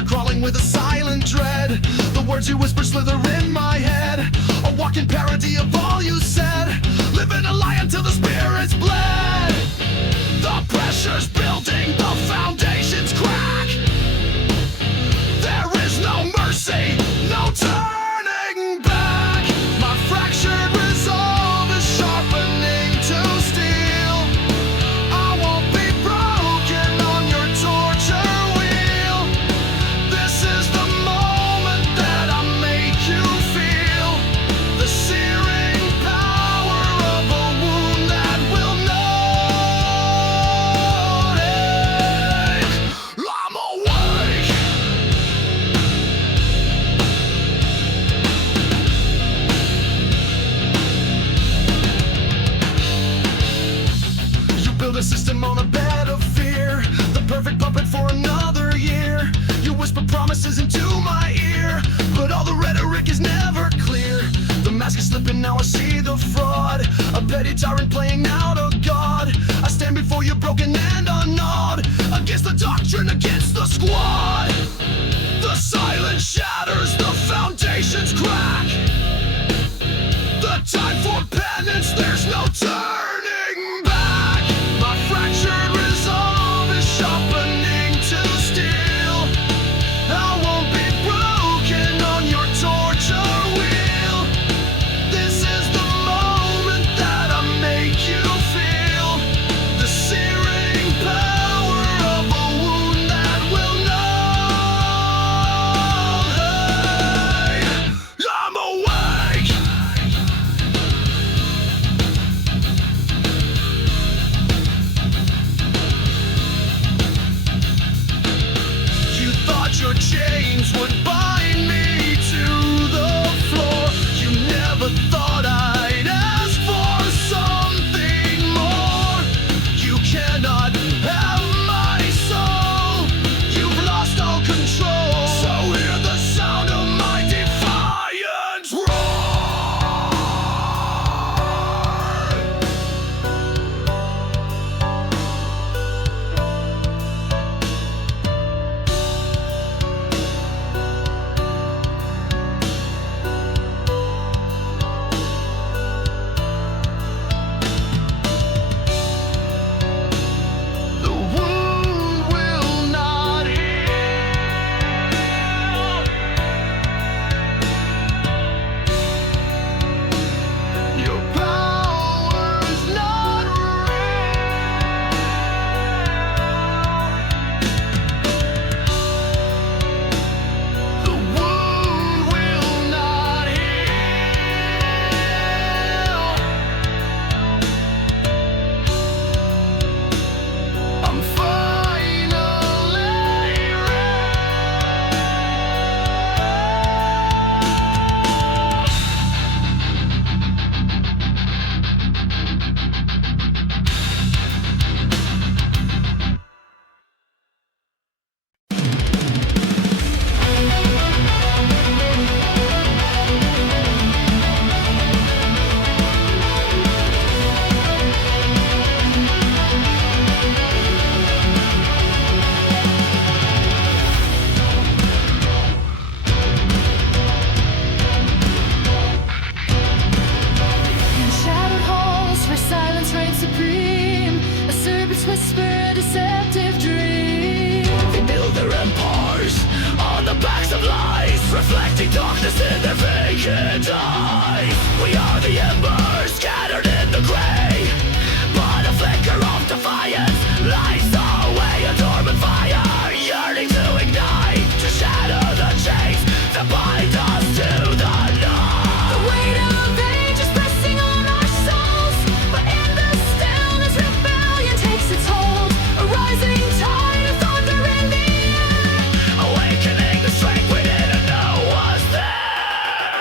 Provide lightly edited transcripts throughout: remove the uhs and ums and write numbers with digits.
are crawling with a silent dread. The words you whisper slither in my head, a walking parody of all you said. Living a lie until the spirit's bled. The pressure's building, the foundations crack. There is no mercy, no turning back. My fractured resolve is sharpening to steel. I won't be broken on your torture wheel. This is the moment that I make you feel the searing power of a wound that will not ache. I'm awake. You build a system on a bed of fear, the perfect puppet for another year. You whisper promises into my ear, but all the rhetoric is never clear. The mask is slipping, now I see the fraud. A petty tyrant playing out a god. I stand before you broken and unawed, against the doctrine, against the squad. The silence shatters, the foundations crack. The time for penance, there's no turning back. My fractured resolve is sharpening to steel. I won't be broken on your torture wheel. This is the moment that I make you feel the searing power of a wound that will not hate. I'm awake. You thought your chains would bind me to the floor. You never thought I'd ask for something more. You cannot have my soul. You've lost all control. So hear the sound of my defiance roar. The wound will not heal. Your power's not real. The wound will not heal. I'm finally In shattered halls where silence reigns supreme, a serpent's whisper, a deceptive dream. They build their empires on the backs of lies, reflecting darkness in their vacant eyes. We are the embers scattered in the gray, but a flicker of defiance lights our way. A dormant fire yearning to ignite, to shatter the chains that bind us to the night. The weight of age is pressing on our souls, but in the stillness rebellion takes its hold. A rising tide of thunder in the air, Awakening the strength we didn't know was there.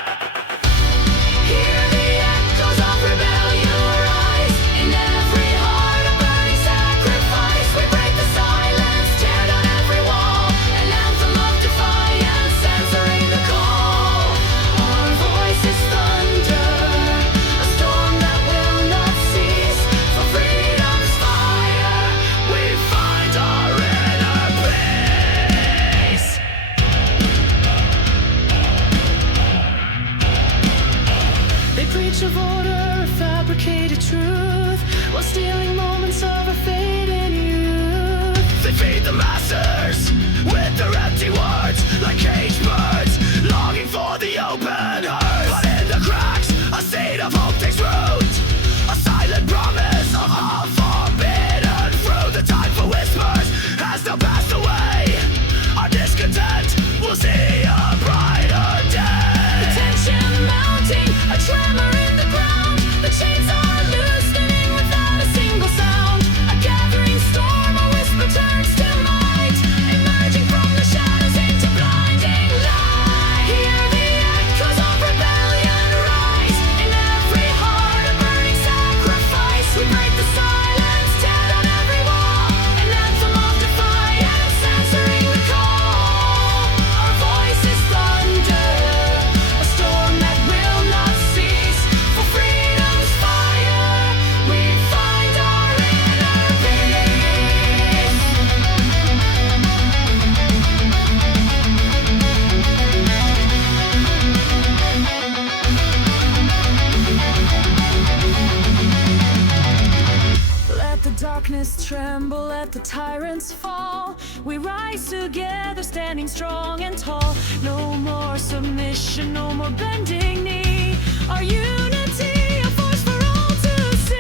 tremble at the tyrant's fall. We rise together, standing strong and tall. No more submission, no more bending knee. Our unity, a force for all to see.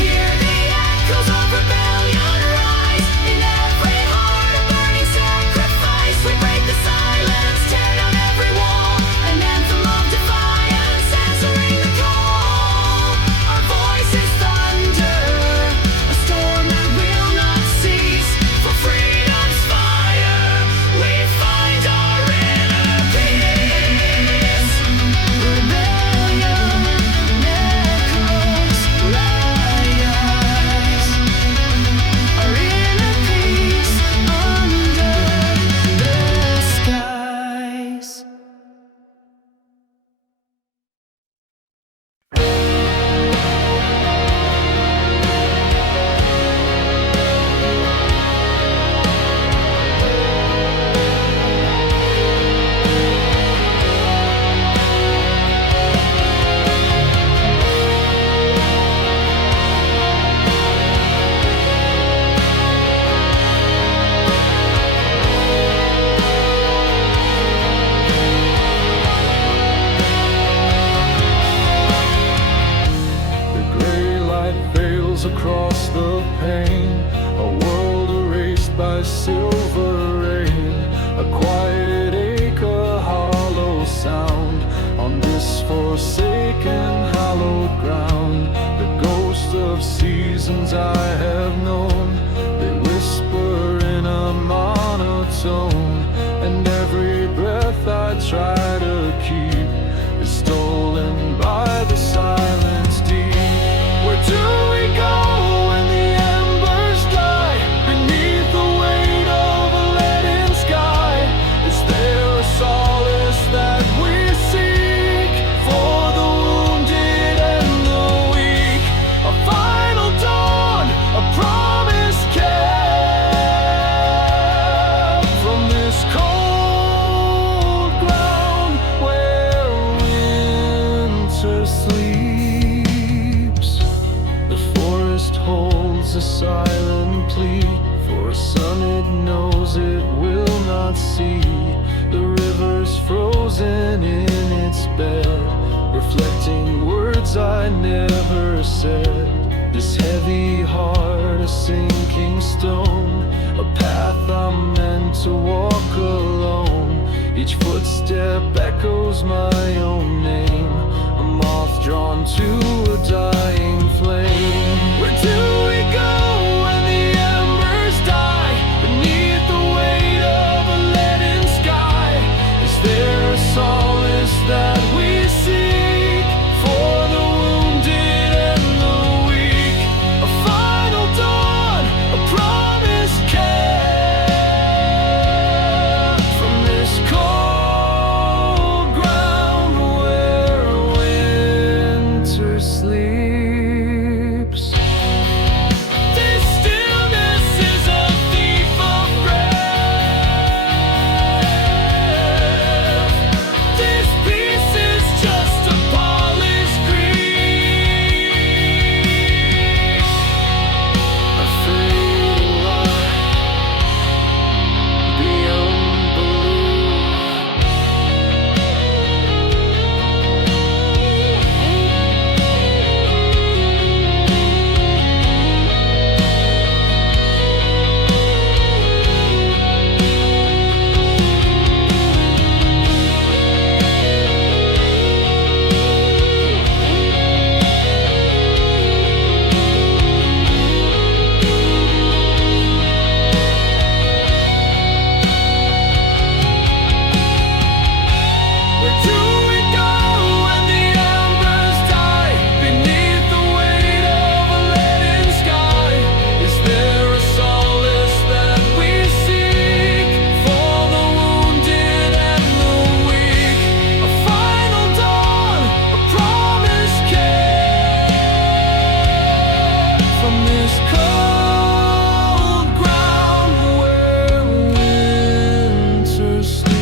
Hear the echoes of rebellion rise. In every heart, a burning sacrifice. We break the silence, tear down every wall. An anthem of defiance, answering the call. Our voice is thunder, a storm that will not cease. For freedom's fire, we find our inner peace. Rebellion echoes rise. Our inner peace under the skies. The gray light veils across the pane, a world erased by silver rain. A quiet ache, a hollow sound on this forsaken hallowed ground. The ghosts of seasons I have known, they whisper in a monotone, and every breath I try to keep is stolen by the silence deep. Where do we go when the embers die beneath the weight of a leaden sky? Is there a solace that we seek for the wounded and the weak? A final dawn, a promise kept from this cold ground where winter sleeps. The forest holds a silent plea for a sun it knows it will not see. The river's frozen in its bed, reflecting words I never said. This heavy heart, a sinking stone, a path I'm meant to walk alone. Each footstep echoes my own name, a moth drawn to a dying flame. Where do we go when the embers die beneath the weight of a leaden sky? Is there a solace that we seek for the wounded and the weak? A final dawn, a promise kept from this cold ground where winter sleeps. This stillness is a thief of breath. This peace is just a polished grief. A fading light beyond Where do we go when the embers die beneath the weight of a leaden sky? Is there a solace that we seek for the wounded and the weak? A final dawn, a promise kept from this cold ground where winter sleeps.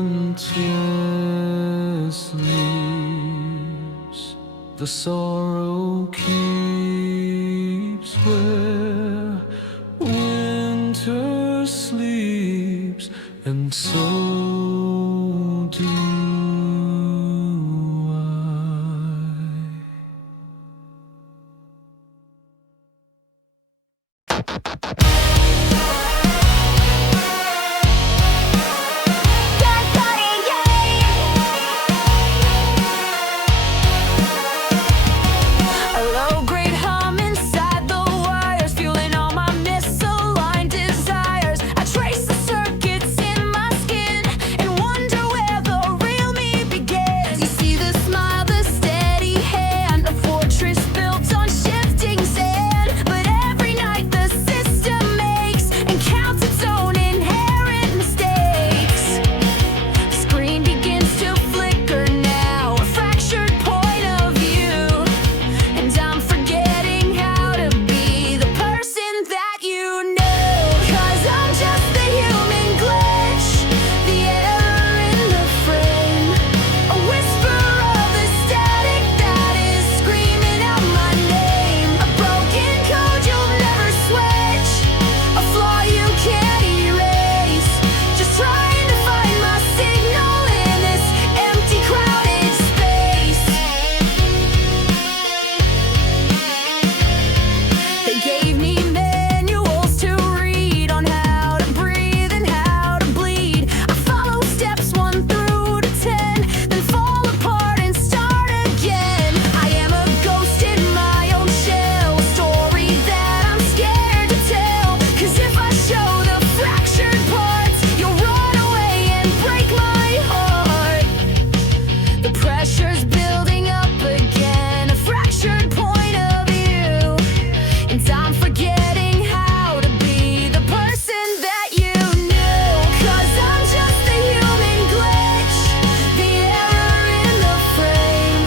Winter sleeps. The sorrow there. Winter sleeps, and so do A low-grade hum inside the wires, fueling all my misaligned desires. I trace the circuits in my skin and wonder where the real me begins. You see the smile, the steady hand, a fortress built on shifting sand. But every night the system makes and counts its own inherent mistakes. The screen begins to flicker now, a fractured point of view. And I'm forgetting how to be the person that you know. 'Cause I'm just the human glitch, the error in the frame, a whisper of the static that is screaming out my name. A broken code you'll never switch, a flaw you can't erase. Just trying to find my signal in this empty, crowded space. They gave me manuals to read on how to breathe and how to bleed. I follow steps 1 through to 10, then fall apart and start again. I am a ghost in my own shell, a story that I'm scared to tell. 'Cause if I show the fractured parts, you'll run away and break my heart. The pressure's building up again, a fractured point of view. And I'm forgetting how to be the person that you knew. 'Cause I'm just the human glitch, the error in the frame,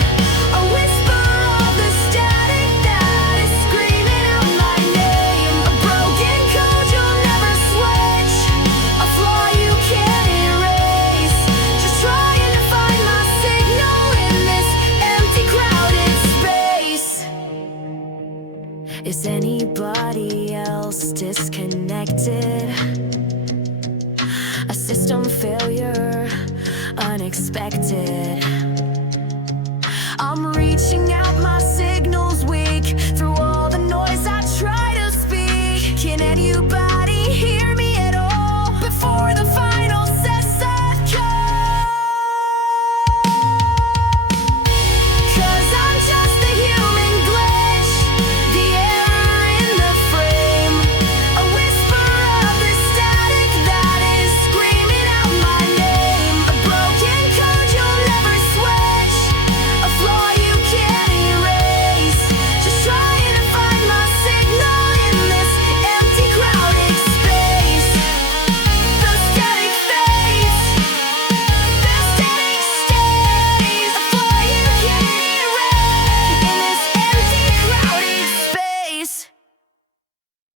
a whisper of the static that is screaming out my name. A broken code you'll never switch, a flaw you can't erase. Just trying to find my signal in this empty, crowded space. Is anybody else disconnected? A system failure, unexpected. I'm reaching out